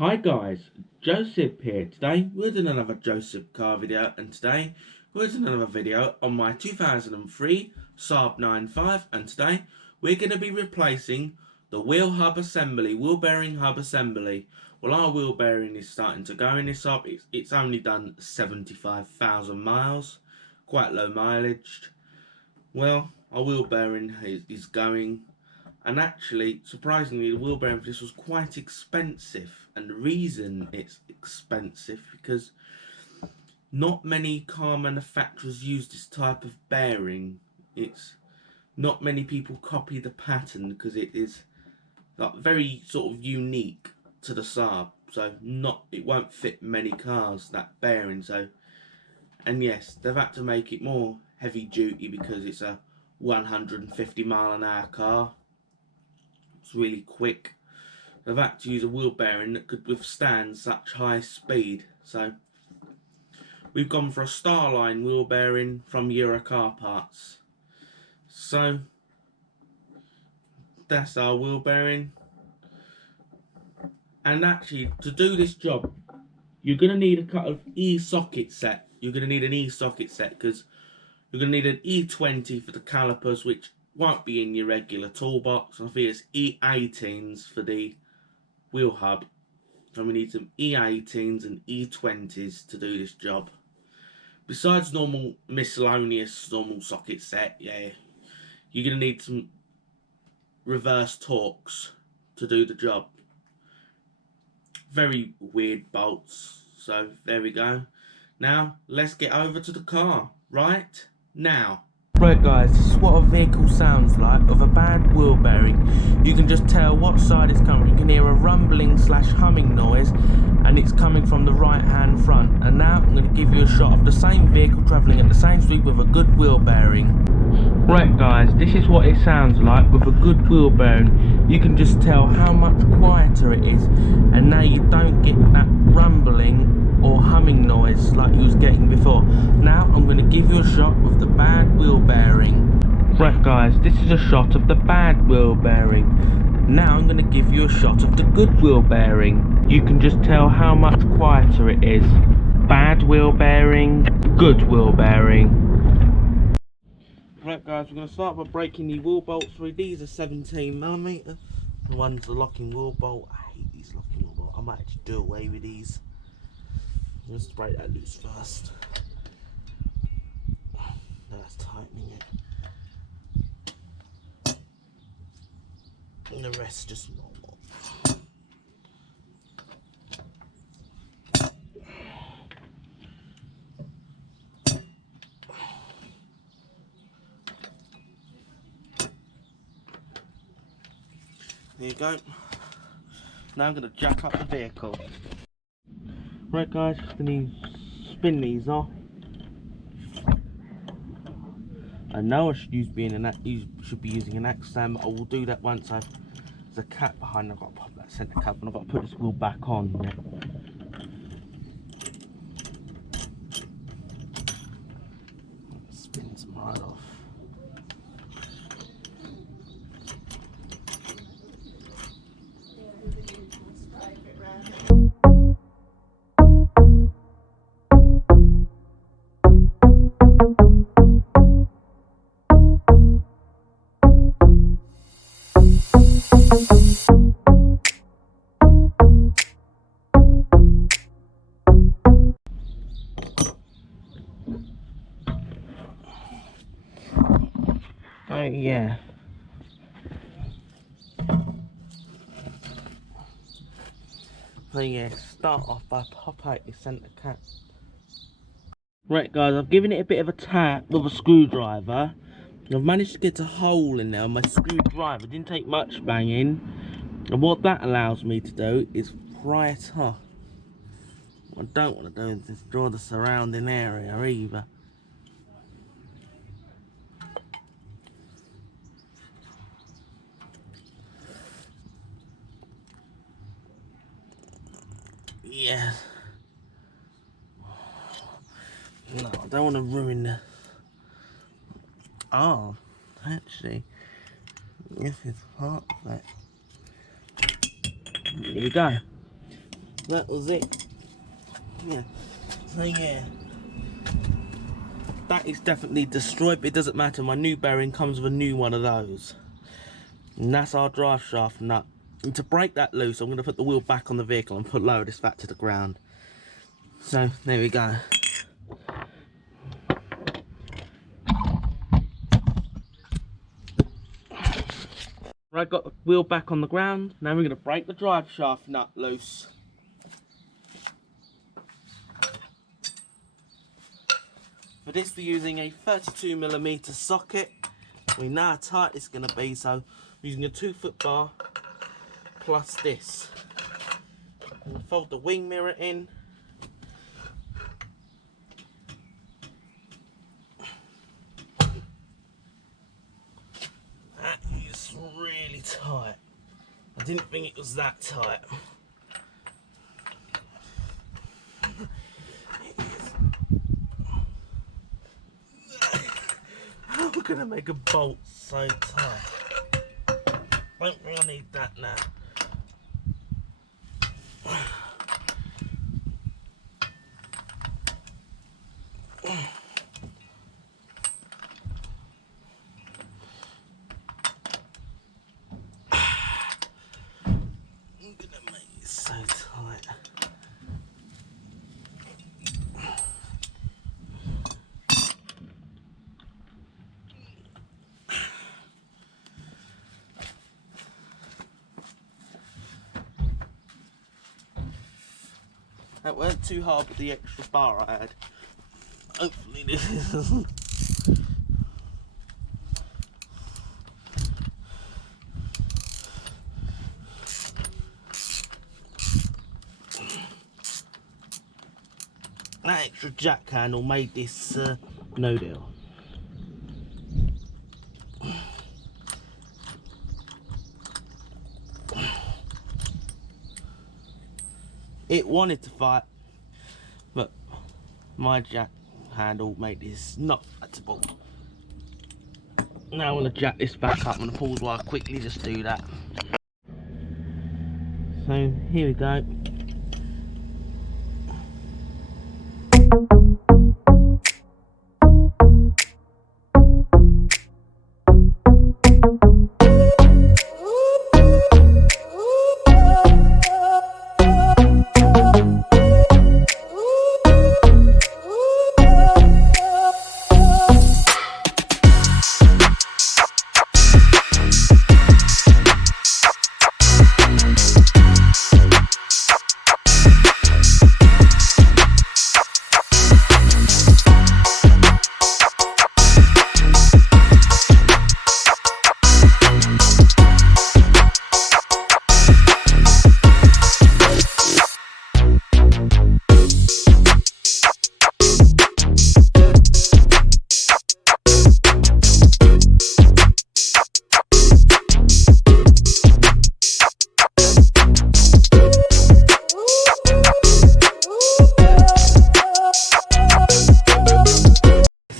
Hi guys, Joseph here. Today we're doing another Joseph car video, and today we're doing another video on my 2003 Saab 95, and today we're going to be replacing the wheel bearing hub assembly. Well, our wheel bearing is starting to go in this up. It's only done 75,000 miles, quite low mileage. Well, our wheel bearing is going. And actually, surprisingly, the wheel bearing for this was quite expensive. And the reason it's expensive because not many car manufacturers use this type of bearing. It's not many people copy the pattern because it is like very sort of unique to the Saab. So it won't fit many cars, that bearing. So, and yes, they've had to make it more heavy duty because it's a 150-mile-an-hour car. It's really quick. They've had to use a wheel bearing that could withstand such high speed. So we've gone for a Starline wheel bearing from Euro Car Parts. So that's our wheel bearing. And actually, to do this job, you're going to need a couple of E-socket set. You're going to need an E-socket set because you're going to need an E20 for the calipers, which won't be in your regular toolbox. I think it's E18s for the wheel hub. So we need some E18s and E20s to do this job. Besides normal miscellaneous normal socket set, yeah, you're going to need some reverse torques to do the job. Very weird bolts. So there we go. Now let's get over to the car right now. Right guys, this is what a vehicle sounds like with a bad wheel bearing. You can just tell what side it's coming from. You can hear a rumbling / humming noise, and it's coming from the right hand front. And now I'm going to give you a shot of the same vehicle travelling at the same speed with a good wheel bearing. Right guys, this is what it sounds like with a good wheel bearing. You can just tell how much quieter it is, and now you don't get that rumbling or humming noise like you was getting before. Now I'm going to give you a shot with the bad wheel bearing. Right guys, this is a shot of the bad wheel bearing. Now I'm going to give you a shot of the good wheel bearing. You can just tell how much quieter it is. Bad wheel bearing, good wheel bearing. Right guys, we're going to start by breaking the wheel bolts through. These are 17mm. The one's the locking wheel bolt. I hate these locking wheel bolts. I might actually do away with these. Let's break that loose first. That's tightening it. And the rest just normal. There you go. Now I'm going to jack up the vehicle. Right guys, just going to spin these off. I know I should be using an axe stand, but I will do that once there's a cap behind. I've got to pop that centre cap and I've got to put this wheel back on. Spins them right off. Yeah. So yeah, start off by pop out your centre cap. Right guys, I've given it a bit of a tap with a screwdriver. I've managed to get a hole in there on my screwdriver. It didn't take much banging. And what that allows me to do is pry it off. What I don't want to do is destroy the surrounding area either. Yeah. No, I don't want to ruin the... Oh, actually, this is part of it. There you go. that was it. Yeah. So yeah, that is definitely destroyed, but it doesn't matter. My new bearing comes with a new one of those. And that's our drive shaft nut. And to break that loose, I'm going to put the wheel back on the vehicle and lower this back to the ground. So there we go. Right, got the wheel back on the ground. Now we're going to break the drive shaft nut loose. For this, we're using a 32mm socket. We know how tight it's going to be, so I'm using a 2-foot bar plus this. I'm going to fold the wing mirror in. That is really tight. I didn't think it was that tight. How are we going to make a bolt so tight? Don't think I need that now. I'm gonna make it so tight. That weren't too hard with the extra bar I had. Hopefully this isn't. That extra jack handle made this no deal. It wanted to fight, but my jack handle made this not flexible. Now I want to jack this back up. I'm going to pause while I quickly just do that. So here we go.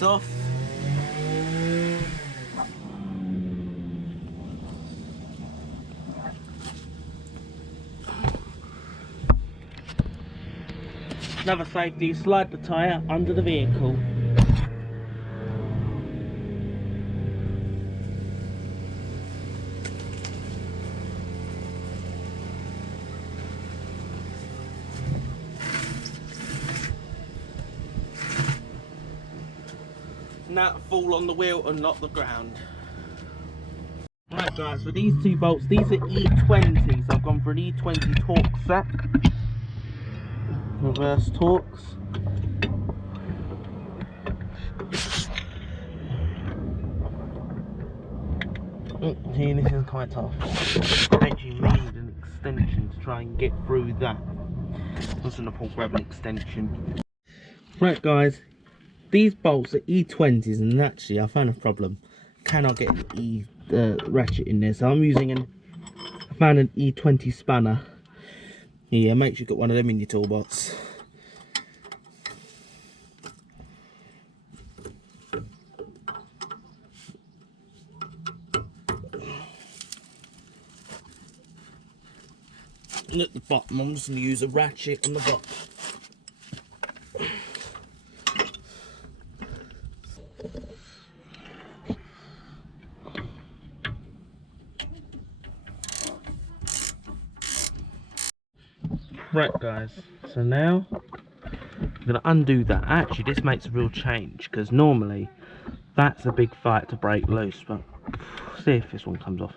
Off. Another safety, slide the tyre under the vehicle. Now fall on the wheel and not the ground. Right guys, for these two bolts, these are E20s. I've gone for an E20 torque set. Reverse torques. See, this is quite tough. I actually need an extension to try and get through that. I'm just going to grab an extension. Right guys, these bolts are E20s, and actually I found a problem. Cannot get an E ratchet in there, so I'm using I found an E20 spanner. Yeah, make sure you've got one of them in your toolbox. And at the bottom, I'm just going to use a ratchet on the bottom. Right guys, so now I'm going to undo that. Actually, this makes a real change, because normally that's a big fight to break loose, but see if this one comes off.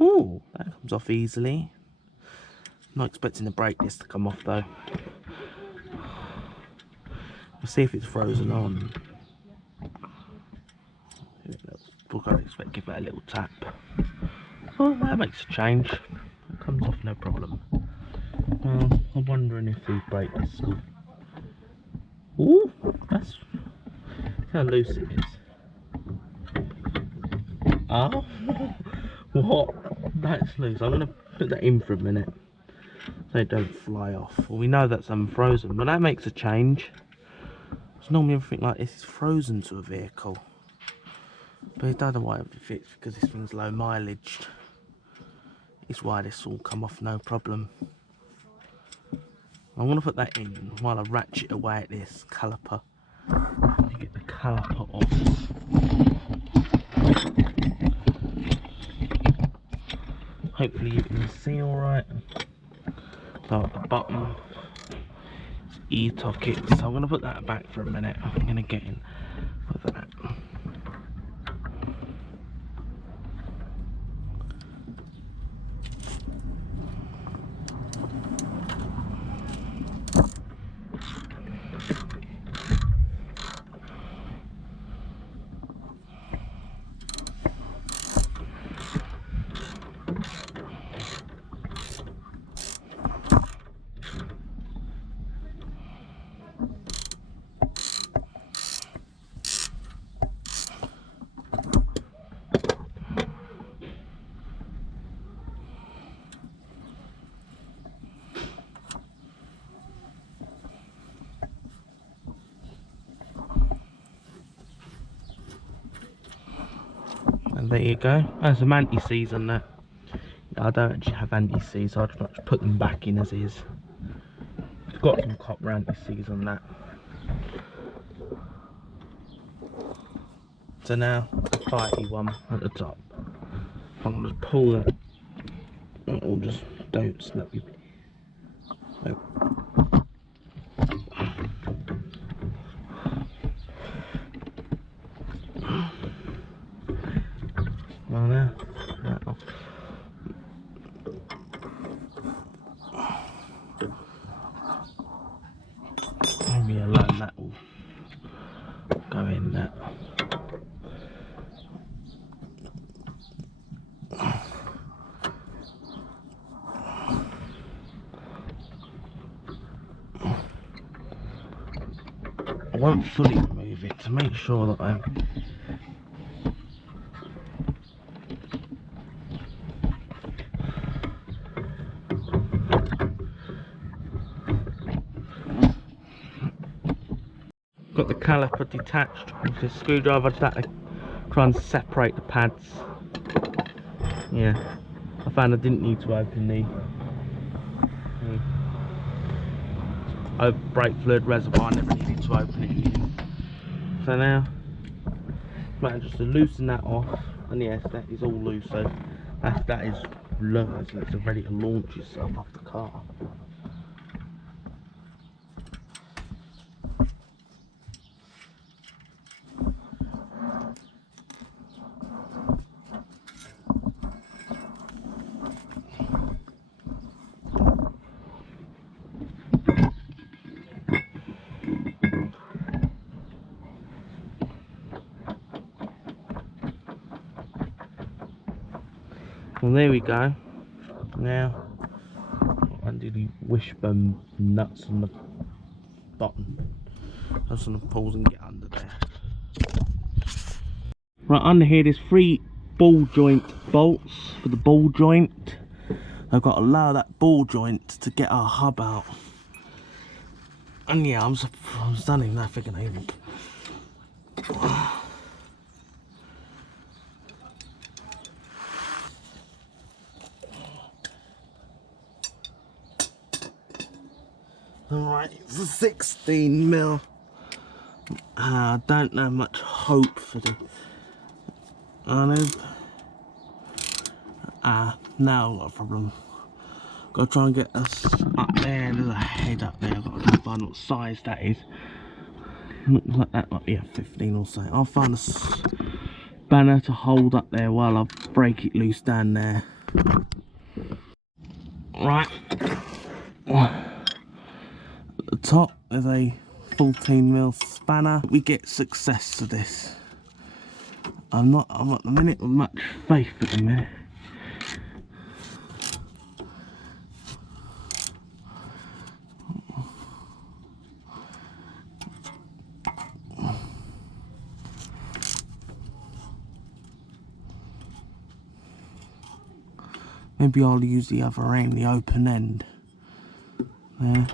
Ooh, that comes off easily. Not expecting to break this to come off though. We'll see if it's frozen on. We'll go expect give that a little tap. Oh, that makes a change. It comes off no problem. Well, I'm wondering if we break this. Ooh, that's how loose it is. Oh, what? That's loose. I'm gonna put that in for a minute so it don't fly off. Well, we know that's unfrozen, but that makes a change. Because normally everything like this is frozen to a vehicle, but it don't know why it fits, because this thing's low mileage. It's why this will come off no problem. I'm going to put that in while I ratchet away at this caliper. Get the caliper off. Hopefully you can see alright. So at the bottom, it's e-tocket. So I'm going to put that back for a minute. I'm going to get in with that. And there you go. There's some anti-seize on that. I don't actually have anti-seize, so I'd just put them back in as is. I've got some copper anti-seize on that. So now, the fighty one at the top. I'm going to pull that. Or just don't snap you. No. Well now, that'll. Maybe alone that will go in that. I won't fully remove it to make sure that I'm got the caliper detached with the screwdriver. I just had to try and separate the pads. Yeah, I found I didn't need to open the brake fluid reservoir. I never needed to open it. So now, right, just to loosen that off, and yes, that is all loose. So that is loose, so it's ready to launch itself off the car. Well, there we go. Now, undo the wishbone nuts on the bottom. I just want to pause and get under there. Right, under here there's 3 ball joint bolts for the ball joint. I've got to lower that ball joint to get our hub out. And yeah, I'm stunning that figure even. Alright, it's a 16 mil. I don't have much hope for the now I've got a problem. Gotta try and get us up there. There's a head up there. I've got to find what size that is. Looks like that might be a 15 or so. I'll find a spanner to hold up there while I break it loose down there. Right. At the top there's a 14 mil spanner. We get success to this. I'm at the minute with much faith at the minute. Maybe I'll use the other end, the open end. There.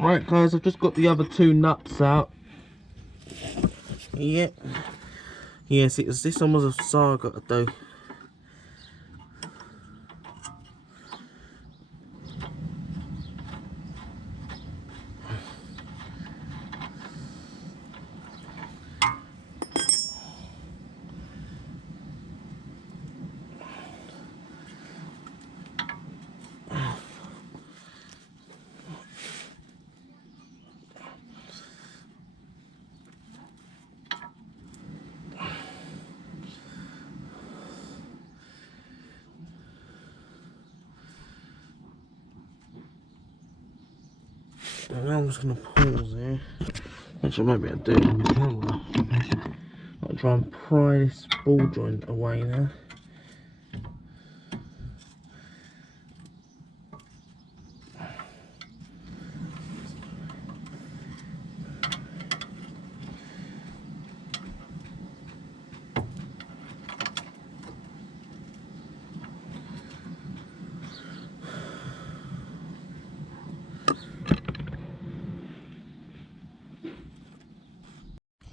Right guys, I've just got the other two nuts out. Yep. Yes, this one was a Saab I got to do. And I'm just going to pause here. Actually, maybe I'll do it on the camera. I'll try and pry this ball joint away now.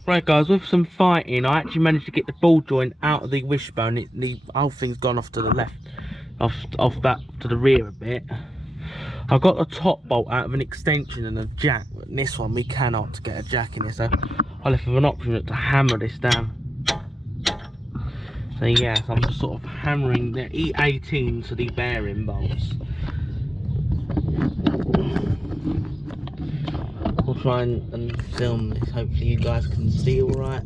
Right guys, with some fighting, I actually managed to get the ball joint out of the wishbone. The whole thing's gone off to the left, off that to the rear a bit. I got the top bolt out of an extension and a jack, but in this one we cannot get a jack in here, so I left with an option to hammer this down. So yeah, so I'm just sort of hammering the E18 to the bearing bolts. We'll try and film this, hopefully you guys can see alright.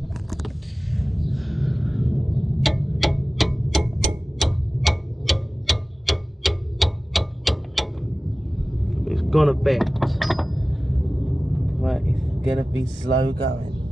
It's gone a bit, but it's gonna be slow going.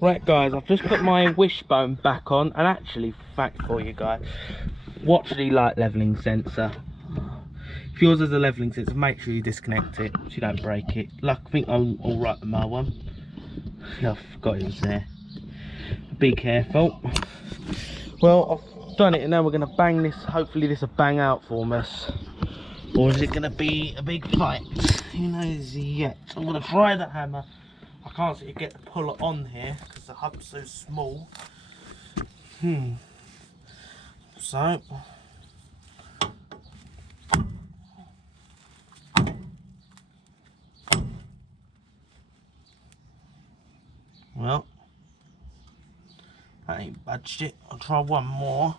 Right guys, I've just put my wishbone back on, and actually, fact for you guys, watch the light levelling sensor. If yours has a levelling sensor, make sure you disconnect it so you don't break it. Like, I think I'm alright with my one. I forgot it was there. Be careful. Well, I've done it, and now we're going to bang this. Hopefully this will bang out for us. Or is it going to be a big fight? Who knows yet? I'm going to try the hammer. I can't seem to get the puller on here because the hub's so small. So Well, that ain't budged it. I'll try one more.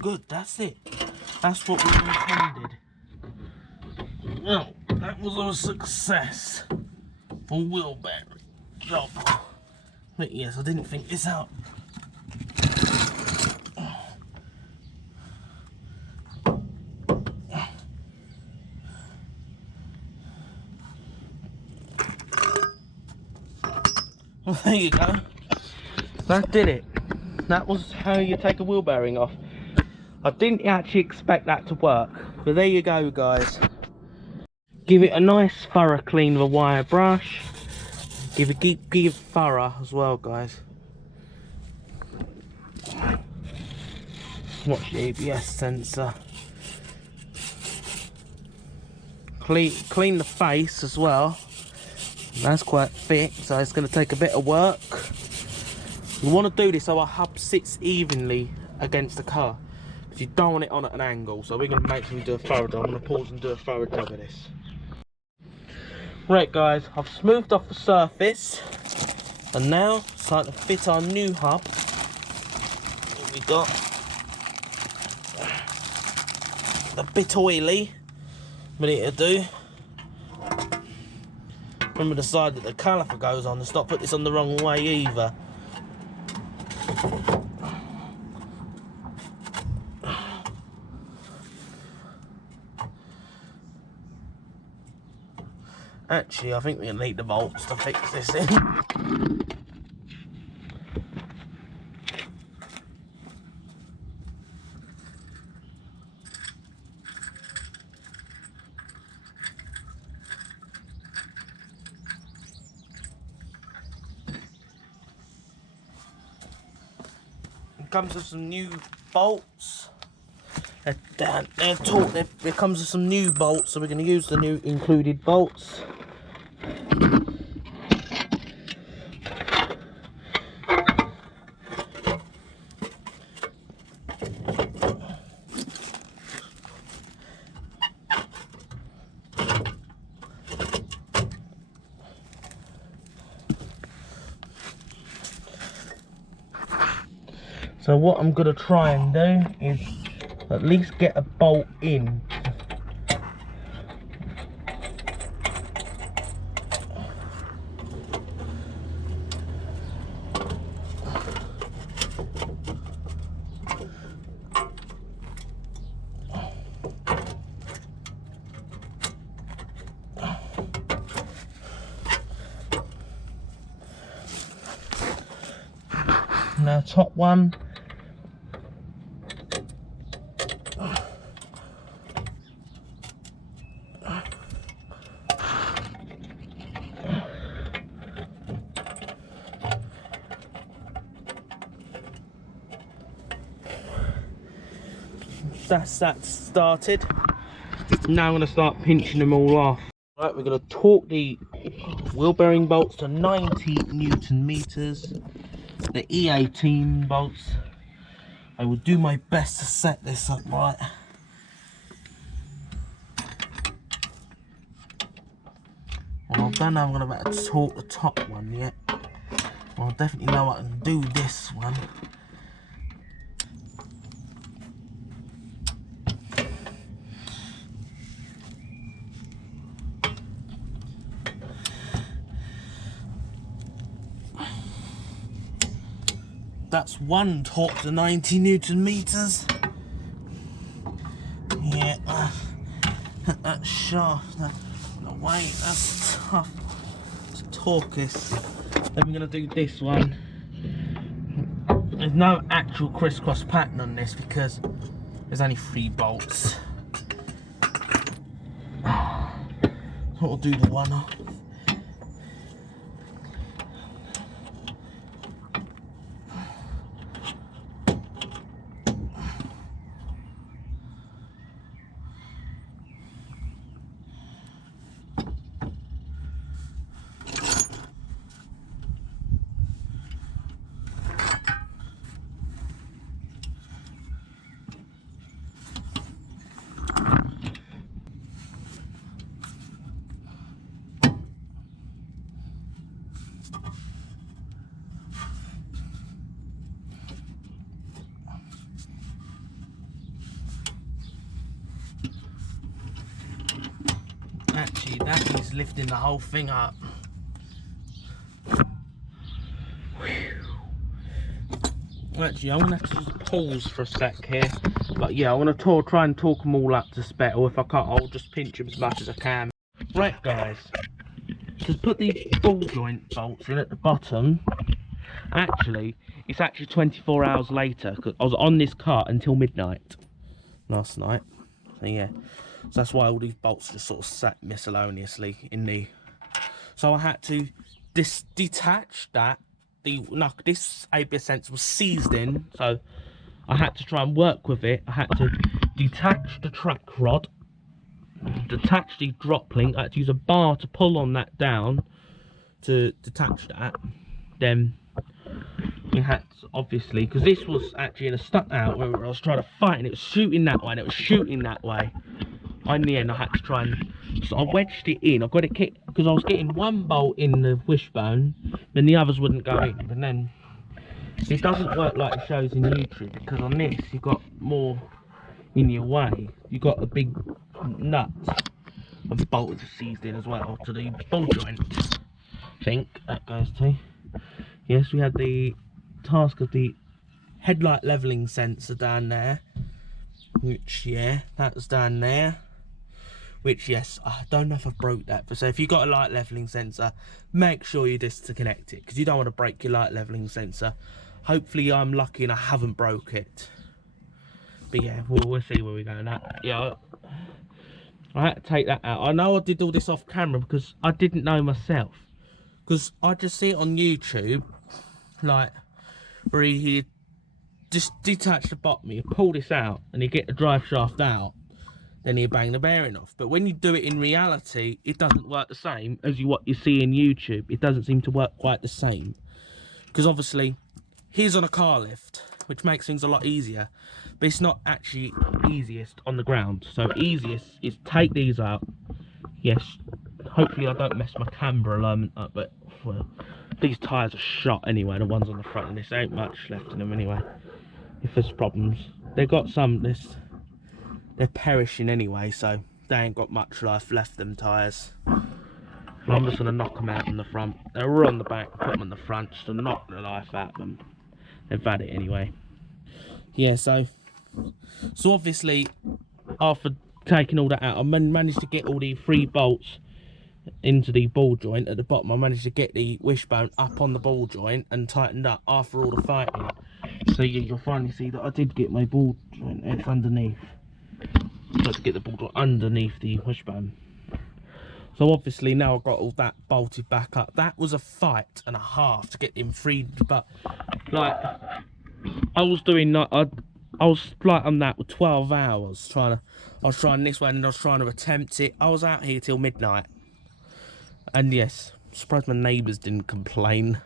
Good, that's it. That's what we intended. Well, that was a success for wheelbarrow job. But yes, I didn't think this out. Well, there you go. That did it. That was how you take a wheel bearing off. I didn't actually expect that to work, but there you go, guys. Give it a nice thorough clean with a wire brush. Give thorough as well, guys. Watch the ABS sensor. Clean the face as well. That's quite thick, so it's going to take a bit of work. You want to do this so our hub sits evenly against the car, because you don't want it on at an angle. So we're going to make sure we do a thorough job. I'm going to pause and do a thorough job of this. Right, guys, I've smoothed off the surface, and now it's time to fit our new hub. What we got? A bit oily, but it'll do. Remember the side that the caliper goes on. Let's not put this on the wrong way either. Actually, I think we're going to need the bolts to fix this in. Comes with some new bolts. There comes with some new bolts, so we're going to use the new included bolts. So what I'm going to try and do is at least get a bolt in. Now top one. That's that started. Now I'm going to start pinching them all off. Right, we're going to torque the wheel bearing bolts to 90 Newton meters. The E18 bolts. I will do my best to set this up right. Well, I don't know I'm going to be able to torque the top one yet. Well, I definitely know I can do this one. That's one torque to 90 Newton meters. Yeah, that shaft, the weight, that's tough to torque this. Then we're going to do this one. There's no actual crisscross pattern on this because there's only 3 bolts. So we'll do the one off. Actually, that is lifting the whole thing up. Actually, I'm gonna have to just pause for a sec here. But yeah, I want to try and talk them all up to spec, or if I can't, I'll just pinch them as much as I can. Right, guys. To put the ball joint bolts in at the bottom, actually, it's actually 24 hours later, because I was on this cart until midnight last night. So yeah, so that's why all these bolts just sort of sat miscellaneously in the... So I had to detach that. This ABS sensor was seized in, so I had to try and work with it. I had to detach the track rod, detach the drop link. I had to use a bar to pull on that down to detach that. Then we had to, obviously, because this was actually in a stuck out where I was trying to fight and it was shooting that way and it was shooting that way. In the end, I had to try and... So I wedged it in. I got it kicked because I was getting one bolt in the wishbone, then the others wouldn't go in. But then it doesn't work like it shows in YouTube, because on this you've got more in your way. You've got a big nut and bolts are seized in as well to the ball joint. I think that goes to. Yes, we had the task of the headlight leveling sensor down there, which, yeah, that was down there. Which, yes, I don't know if I broke that, but so if you've got a light leveling sensor, make sure you disconnect it, because you don't want to break your light leveling sensor. Hopefully I'm lucky and I haven't broke it. But yeah, we'll see where we go now. Yeah, I had to take that out. I know I did all this off camera because I didn't know myself. Because I just see it on YouTube, like, where he just detach the bottom, you pull this out, and you get the drive shaft out, then you bang the bearing off. But when you do it in reality, it doesn't work the same as what you see in YouTube. It doesn't seem to work quite the same. Because obviously, he's on a car lift, which makes things a lot easier. But it's not actually easiest on the ground. So easiest is take these out. Yes, hopefully I don't mess my camber alignment up, but well, these tyres are shot anyway, the ones on the front of this. There ain't much left in them anyway. If there's problems, they got some, they're perishing anyway, so they ain't got much life left, them tyres. I'm just going to knock them out on the front. They were on the back, put them on the front just to knock the life out of them. They've had it anyway. Yeah, so obviously, after taking all that out, I managed to get all the 3 bolts into the ball joint at the bottom. I managed to get the wishbone up on the ball joint and tightened up after all the fighting. So yeah, you'll finally see that I did get my ball joint edge underneath. I had to get the ball joint underneath the wishbone. So obviously now I've got all that bolted back up. That was a fight and a half to get him freed, but like I was doing, I was like on that with 12 hours I was trying this way and I was trying to attempt it. I was out here till midnight. And yes, I'm surprised my neighbours didn't complain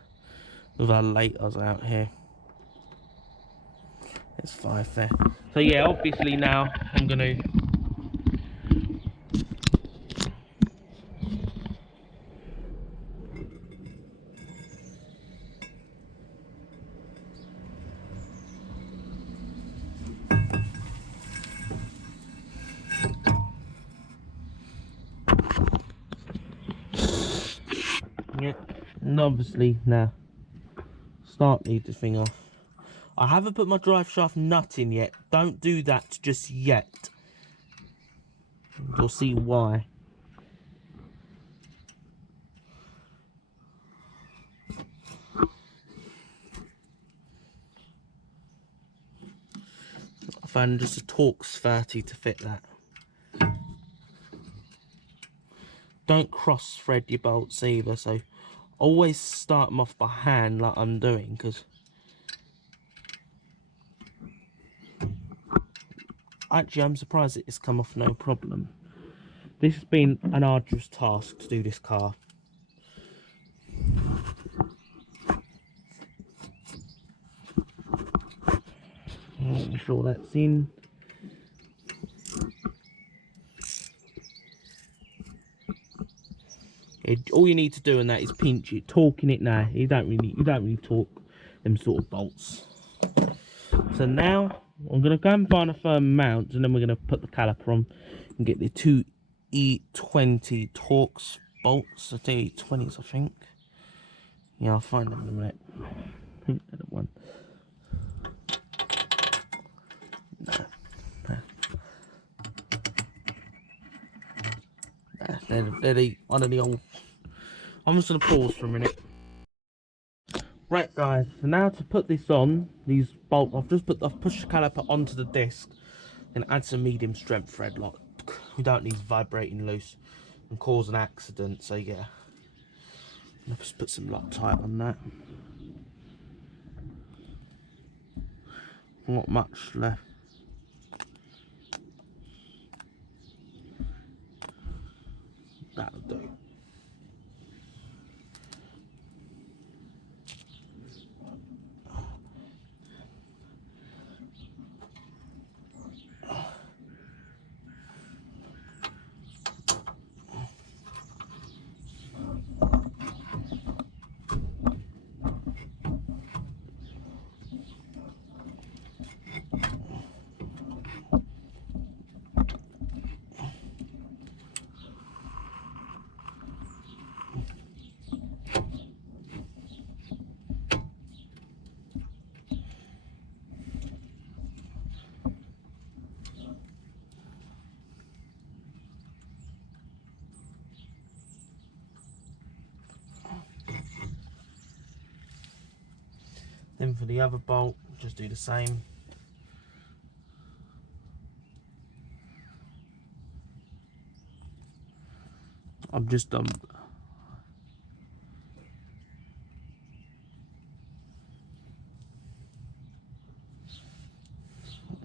with how late I was out here. It's 5 there. So yeah, obviously now I'm gonna and obviously now start the thing off. I haven't put my drive shaft nut in yet. Don't do that just yet. You'll see why. I found just a Torx 30 to fit that. Don't cross thread your bolts either, so always start them off by hand like I'm doing, because actually I'm surprised it's come off no problem. This has been an arduous task to do this car. Make sure that's in. All you need to do in that is pinch it, torquing it now. You don't really torque them sort of bolts. So now I'm gonna go and find a firm mount, and then we're gonna put the caliper on and get the 2 E20 Torx bolts. I think E20s, I think. Yeah, I'll find them in a minute. I think they're the one. They're the one of the old. I'm just gonna pause for a minute. Right, guys. So now to put this on, these bolts, I've pushed the caliper onto the disc and add some medium strength thread lock. We don't need vibrating loose and cause an accident. So yeah, let's put some Loctite on that. Not much left. That'll do. Then for the other bolt, just do the same. I'm just and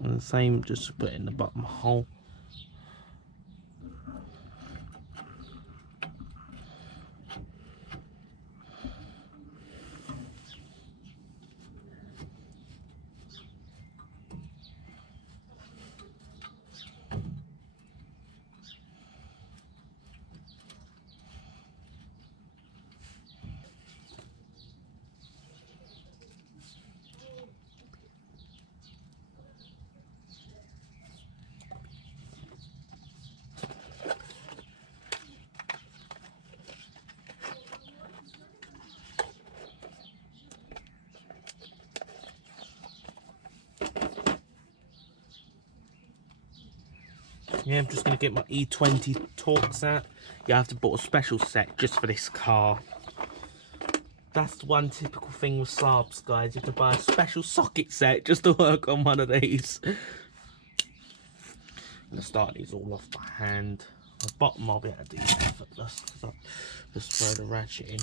the same, just put it in the bottom hole. Yeah, I'm just going to get my E20 Torx out. Yeah, I have to bought a special set just for this car. That's one typical thing with Saabs, guys. You have to buy a special socket set just to work on one of these. I'm going to start these all off by hand. The bottom I'll be able to do effortless because I'll just throw the ratchet in.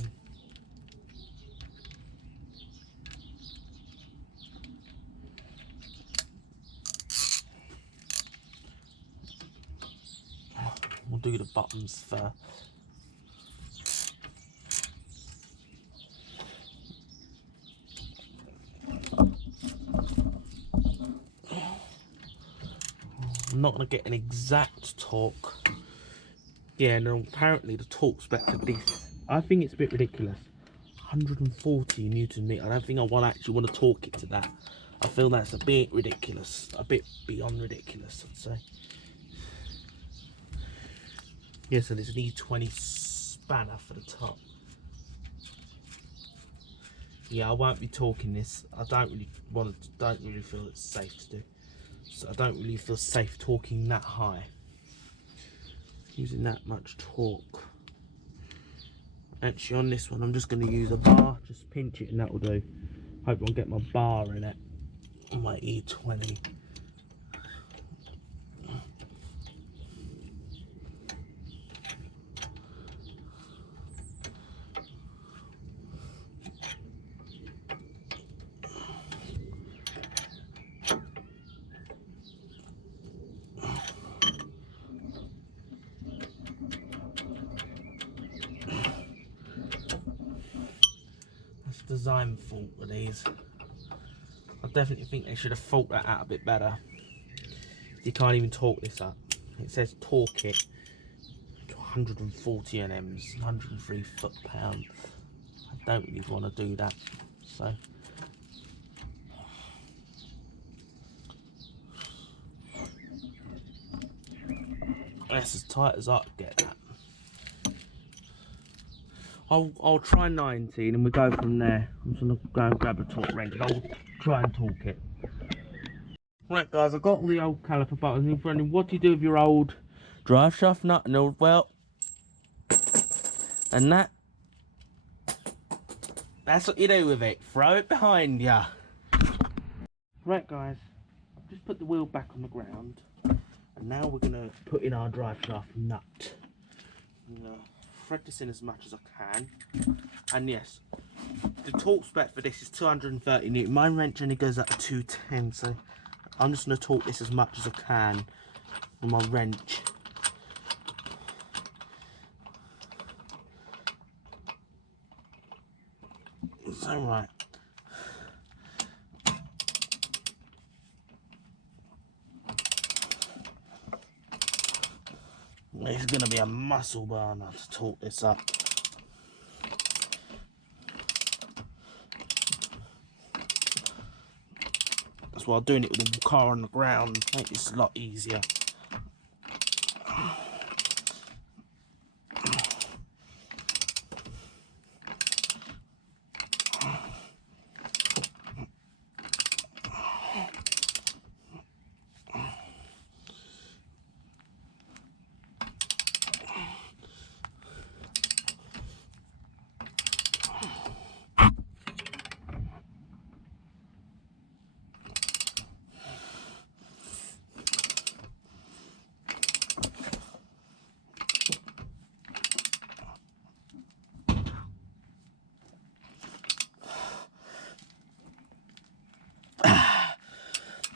We'll do the bottoms first. I'm not going to get an exact torque. Yeah, no, apparently the torque spec for this, I think it's a bit ridiculous. 140 Newton meter. I don't think I actually want to torque it to that. I feel that's a bit ridiculous. A bit beyond ridiculous, I'd say. Yeah, so there's an E20 spanner for the top. Yeah, I won't be torquing this. I don't really feel it's safe to do. So I don't really feel safe torquing that high. Using that much torque. Actually on this one I'm just going to use a bar, just pinch it and that will do. Hope I'll get my bar in it on my E20. Design fault with these. I definitely think they should have thought that out a bit better. You can't even torque this up. It says torque it to 140 nms, 103 foot-pound. I don't really want to do that. So That's as tight as I can get that. I'll try 19 and we go from there. I'm just gonna go and grab a torque wrench. I'll try and torque it. Right guys, I've got all the old caliper buttons in front of me. What do you do with your old drive shaft nut and old welt? And that's what you do with it. Throw it behind ya. Right guys, I've just put the wheel back on the ground. And now we're gonna put in our drive shaft nut. I'm gonna thread this in as much as I can. And yes, the torque spec for this is 230 newton. My wrench only goes up to 210, so I'm just gonna torque this as much as I can with my wrench. So right. It's gonna be a muscle burner to torque this up. That's why I'm doing it with the car on the ground. Make this a lot easier.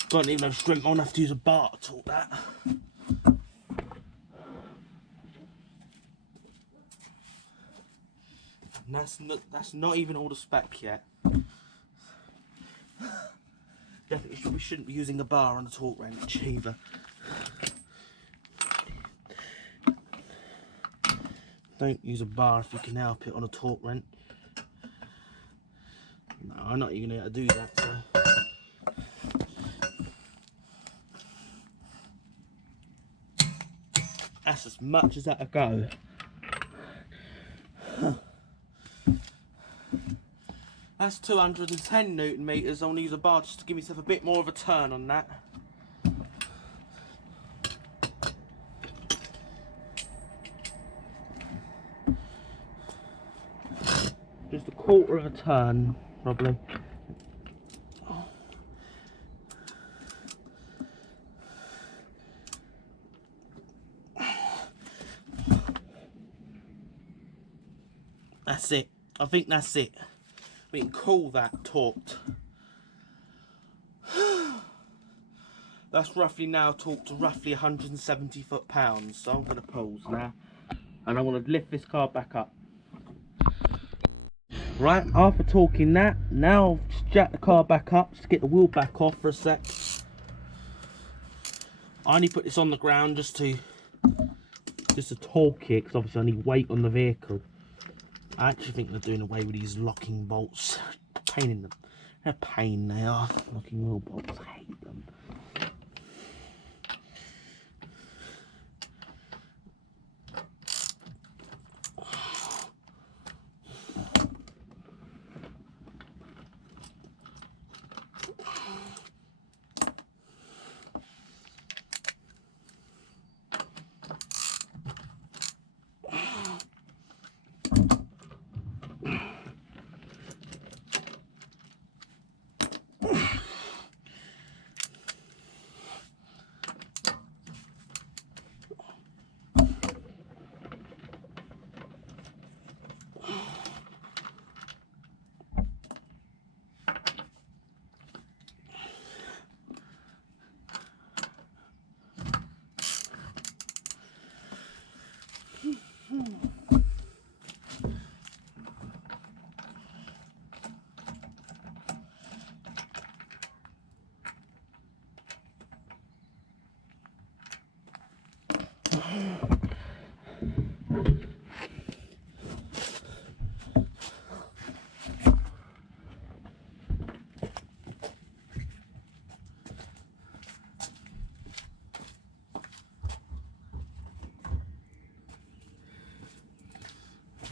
Don't even have strength enough to use a bar to torque that. And that's not even all the spec yet. Definitely we shouldn't be using a bar on a torque wrench either. Don't use a bar if you can help it on a torque wrench. No, I'm not even going to do that. So. That's as much as that'll go. That's 210 newton meters. I'm going to use a bar just to give myself a bit more of a turn on that. Just a quarter of a turn, probably. That's it. I think that's it. We can call that torqued. That's roughly now torqued to roughly 170 foot-pounds. So I'm going to pause now. And I'm going to lift this car back up. Right, after torquing that, now just jack the car back up. Just get the wheel back off for a sec. I only put this on the ground just to torque it, because obviously I need weight on the vehicle. I actually think they're doing away with these locking bolts. Pain in them. They're a pain, they are. Locking wheel bolts, I hate them.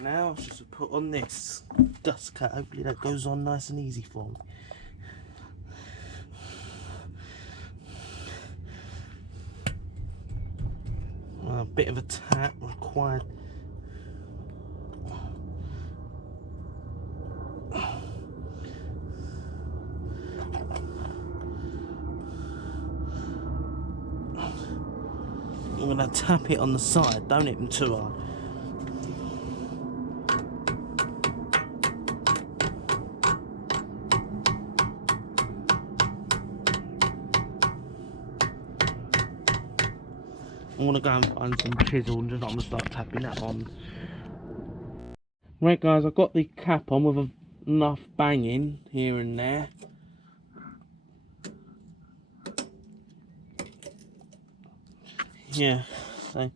now. Just to put on this dust cut. Hopefully that goes on nice and easy for me. A bit of a tap required. I'm going to tap it on the side, don't hit them too hard. I'm going to go and find some chisel and just I'm going to start tapping that on. Right guys, I've got the cap on with enough banging here and there. Yeah, so I'm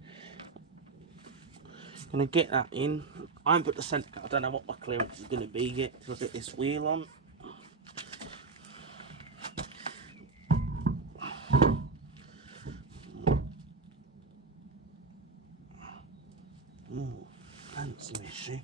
going to get that in. I haven't put the centre cut, I don't know what my clearance is going to be yet till I get this wheel on. Ooh, fancy issue.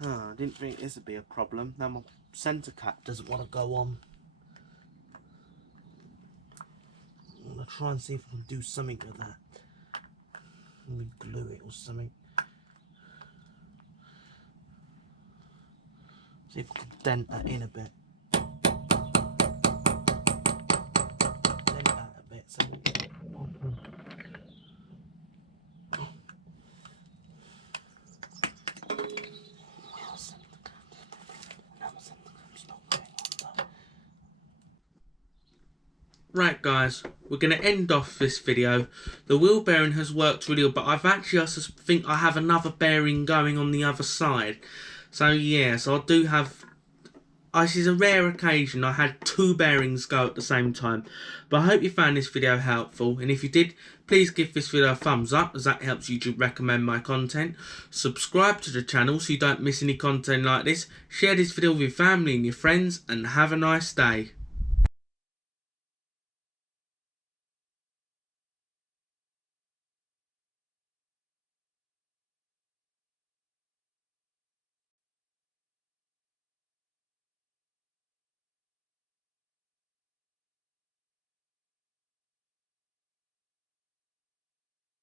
I didn't think this would be a problem. Now my centre cap doesn't want to go on. I'm going to try and see if I can do something with that. Maybe glue it or something. See if I can dent that in a bit. Dent that a bit so we get it open. Right guys, we're going to end off this video. The wheel bearing has worked really well, but I've actually, I think I have another bearing going on the other side. So yeah, so I do have, this is a rare occasion, I had two bearings go at the same time. But I hope you found this video helpful, and if you did, please give this video a thumbs up, as that helps YouTube recommend my content. Subscribe to the channel so you don't miss any content like this. Share this video with your family and your friends, and have a nice day.